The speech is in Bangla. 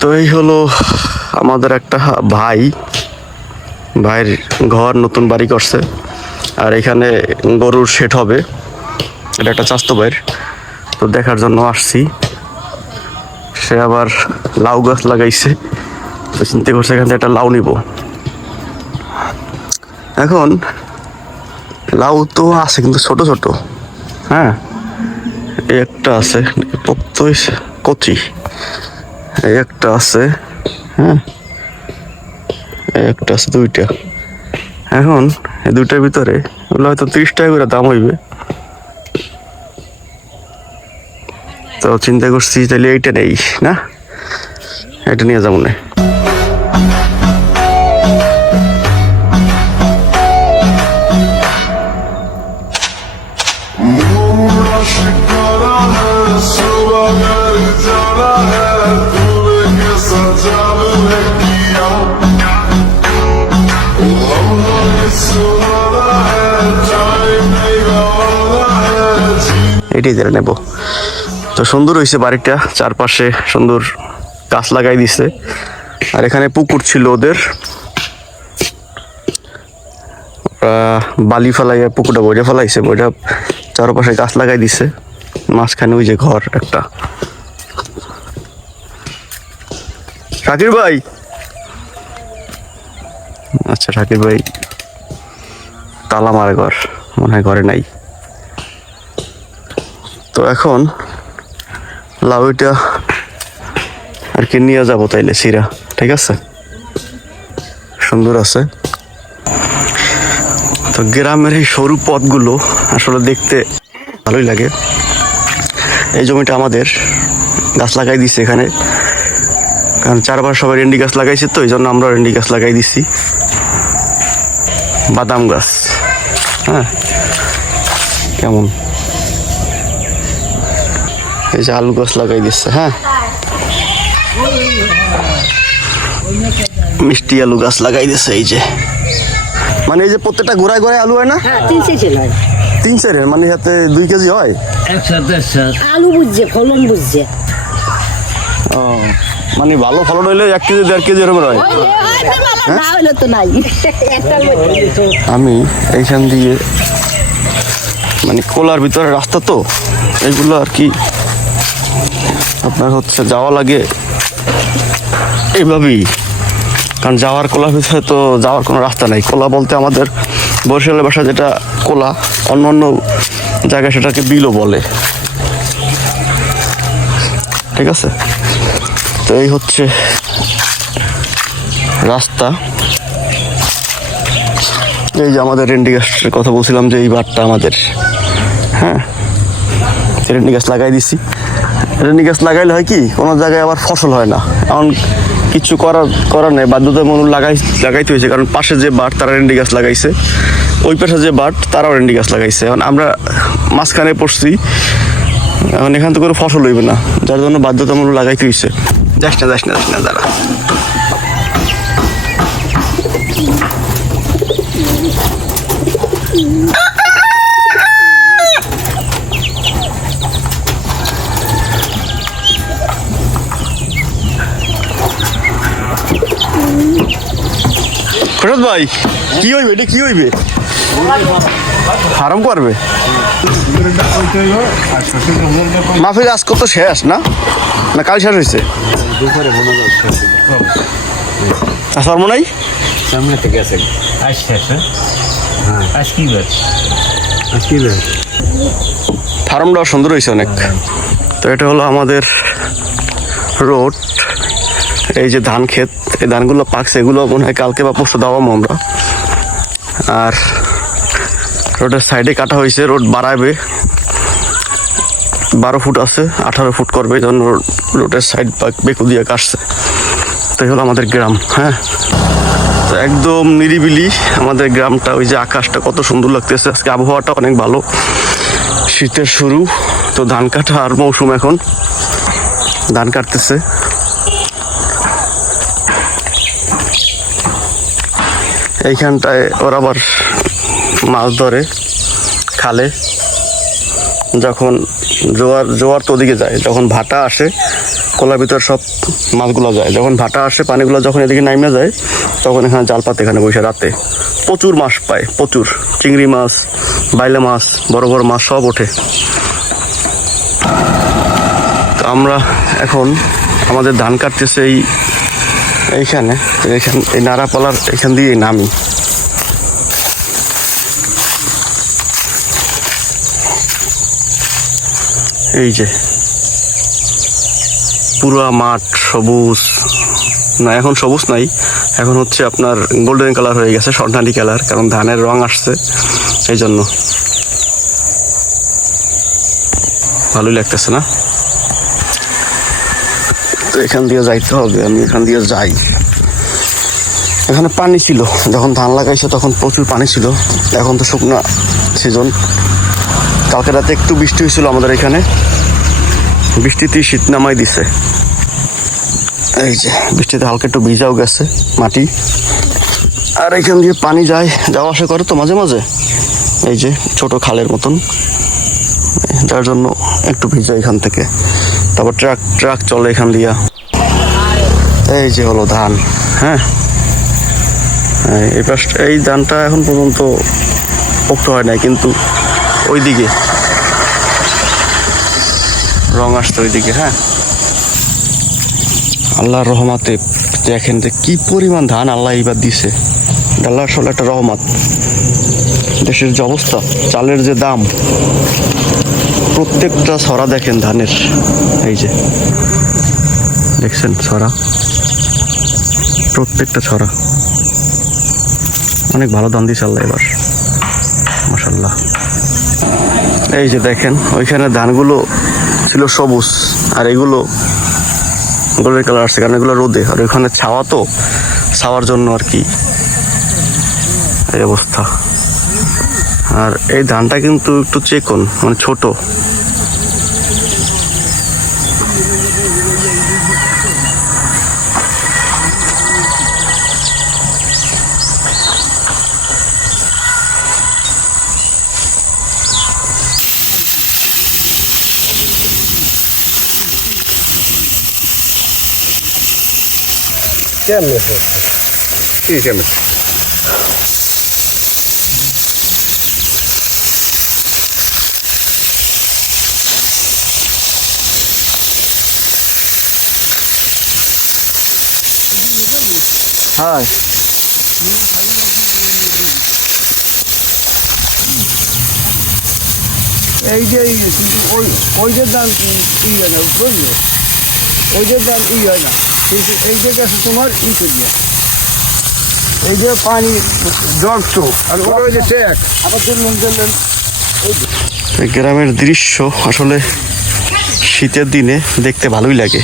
তো এই হলো আমাদের একটা ভাই। ভাইয়ের ঘর নতুন বাড়ি করছে। আর এখানে গরুর শেড হবে। এটা একটা চাস্তো ভাইয়ের। তো দেখার জন্য আসছি। সে আবার লাউ গাছ লাগাইছে। তো চিন্তা করছে এখান থেকে একটা লাউ নিব। এখন লাউ তো আছে কিন্তু ছোট ছোট। হ্যাঁ। একটা আছে। হয়েছে কচি। একটা আছে হ্যাঁ? একটা আছে দুইটা। এখন এই দুইটার ভিতরে ওগুলো হয়তো তিরিশ টাকা করে দাম হইবে। তো চিন্তা করছি তাহলে এইটা নেই, না? এটা নিয়ে যাব না। এটাই জেনে নেব। তো সুন্দর হয়েছে বাড়িটা, চারপাশে সুন্দর গাছ লাগাই দিছে। আর এখানে পুকুর ছিল ওদের। বালি ফেলাইয়া, পুকুরটা বইটা ফেলাইছে বইটা চারপাশে গাছ লাগাই দিছে। মাঝখানে ওই যে ঘর একটা। শাকির ভাই! আচ্ছা শাকির ভাই, তালা মারে ঘর। মনে হয় ঘরে নাই। তো এখন লাউটা আর কি নিয়ে যাব তাইলে, সিরা। ঠিক আছে? সুন্দর আছে। তো গ্রামের এই সরু পথগুলো আসলে দেখতে ভালোই লাগে। এই জমিটা আমাদের গাছ লাগাই দিছে এখানে। কারণ চারবার সবাই রেন্ডি গাছ লাগাইছে তো, এই জন্য আমরা রেন্ডি গাছ লাগাই দিছি। বাদাম গাছ হ্যাঁ? কেমন? এই যে আলু গাছ লাগাই দিচ্ছে হ্যাঁ? মিষ্টি আলু গাছ লাগাই দিচ্ছে এই যে। মানে এই যে প্রত্যেকটা গোড়ায় গোড়ায় আলু হয় না? হ্যাঁ তিন চারের মানে হাতে দুই কেজি হয়? আলু বুঝছে ফলন বুঝছে। ও মানে ভালো ফলন হইলে এক কেজি দেড় কেজি এরকম হয়? মধ্যে। আমি এইখান দিয়ে মানে কোলার ভিতরে রাস্তা তো এগুলো আর কি আপনার হচ্ছে যাওয়া লাগে। এইভাবেই। কারণ যাওয়ার কোলা ভিতরে তো যাওয়ার কোনো রাস্তা নাই। কোলা বলতে আমাদের বরিশালের ভাষা যেটা কোলা, অন্য অন্য জায়গায় সেটাকে বিলও বলে। ঠিক আছে? তো এই হচ্ছে রাস্তা। এই যে আমাদের রেন্ডি গাছের কথা বলছিলাম যে এই বারটা আমাদের। হ্যাঁ? রেন্ডি গাছ লাগাই দিছি। রেন্ডি গাছ লাগাইলে হয় কি, কোনো জায়গায় আবার ফসল হয় না। এখন কিছু করার করার নেই, বাধ্যতামূলক লাগাই, লাগাইতে হয়েছে, কারণ পাশে যে বাট তারা রেন্ডি গাছ লাগাইছে, ওই পাশে যে বাট তারাও রেন্ডি গাছ লাগাইছে। এখন আমরা মাঝখানে পড়ছি, এখন এখান থেকে ফসল হইবে না, যার জন্য বাধ্যতামূলক লাগাইতে হয়েছে যাস না যাস না যাস না, দাঁড়া। ফেরত ভাই কি হইবে? এটা কি হইবে? হারাম করবে? মাফির আজ কত শেষ না? না কাল শেষ হয়েছে আর সর্বনাই সামনে থেকে আছে। আজ শেষ হ্যাঁ? আজ কি বার? আজ কি বার? ফার্মটাও সুন্দর হয়েছে অনেক। তো এটা হলো আমাদের রোড এই যে ধান ক্ষেত, এই ধানগুলো পাকছে, এগুলো মনে হয় কালকে বা পরশু দাওয়াম আমরা। আর রোডের সাইডে কাটা হয়েছে, রোড বাড়াবে। বারো ফুট আছে, আঠারো ফুট করবে, এই জন্য রোডের সাইড বেকু দিয়ে কাটছে। তো হলো আমাদের গ্রাম হ্যাঁ? তো একদম নিরিবিলি আমাদের গ্রামটা, ওই যে আকাশটা কত সুন্দর লাগতেছে। আজকে আবহাওয়াটা অনেক ভালো। শীতের শুরু, তো ধান কাটার মৌসুম এখন। ধান কাটতেছে। এইখানটায় ওরা আবার মাছ ধরে, খালে। যখন জোয়ার জোয়ার তো ওদিকে যায়, যখন ভাটা আসে, কলার ভিতর সব মাছগুলো যায়। যখন ভাটা আসে, পানিগুলো যখন এদিকে নামে যায়, তখন এখানে জাল পাতে এখানে বসে রাতে। প্রচুর মাছ পায়, প্রচুর। চিংড়ি মাছ, বাইলে মাছ, বড় বড় মাছ সব ওঠে। আমরা এখন আমাদের ধান কাটতেছে এই এইখানে, এইখান, এই নাড়াপালার এখান দিয়ে নামি। এই যে, পুরো মাঠ সবুজ। না, এখন সবুজ নাই, এখন হচ্ছে আপনার গোল্ডেন কালার হয়ে গেছে, স্বর্ণালী কালার কারণ ধানের রং আসছে এই জন্য ভালোই লাগতেছে না? তো এখান দিয়ে যাইতে হবে, আমি এখান দিয়ে যাই। এখানে পানি ছিল, যখন ধান লাগাইছে তখন প্রচুর পানি ছিল, এখন তো শুকনা সিজন কালকে রাতে একটু বৃষ্টি হয়েছিল আমাদের এখানে, বৃষ্টিতেই শীত নামাই দিছে। এই যে, বৃষ্টিতে হালকা একটু ভিজাও গেছে মাটি। আর এখান দিয়ে পানি যায়, যাওয়া আসা করে তো মাঝে মাঝে। এই যে, ছোট খালের মতন। যার জন্য একটু ভিজা এখান থেকে। তারপর ট্রাক ট্রাক চলে এখান দিয়া। এই যে হলো ধান হ্যাঁ? এই পাশ এই ধানটা এখন পর্যন্ত পোক্ত হয় নাই, কিন্তু ওইদিকে। রং আসছে ওইদিকে হ্যাঁ? আল্লাহর রহমাতে দেখেন যে কি পরিমাণ ধান আল্লাহ এইবার দিছে। আল্লাহ আসলে একটা রহমত। দেশের যে অবস্থা, চালের যে দাম প্রত্যেকটা ছড়া দেখেন ধানের। এই যে। দেখছেন ছড়া প্রত্যেকটা ছড়া অনেক ভালো দাম দিয়েছে আল্লাহ এবার। মাসাল্লাহ এই যে দেখেন, ওইখানে ধানগুলো ছিল সবুজ, আর এগুলো গোল্ডেন কালার আসছে, কারণ এগুলো রোদে। আর ওইখানে ছাওয়া তো, ছাওয়ার জন্য আর কি। এই অবস্থা। আর এই ধানটা কিন্তু একটু চেকন মানে ছোট। কেমনে কি কেমনে হ্যাঁ এই যে এই কিন্তু ওই ওই যে দাম এই যে গেছে তোমার ই করিয়া এই যে পানি আর ওটা ওই যে ট্যাক আবার দিলেন দিলেন গ্রামের দৃশ্য আসলে শীতের দিনে দেখতে ভালোই লাগে।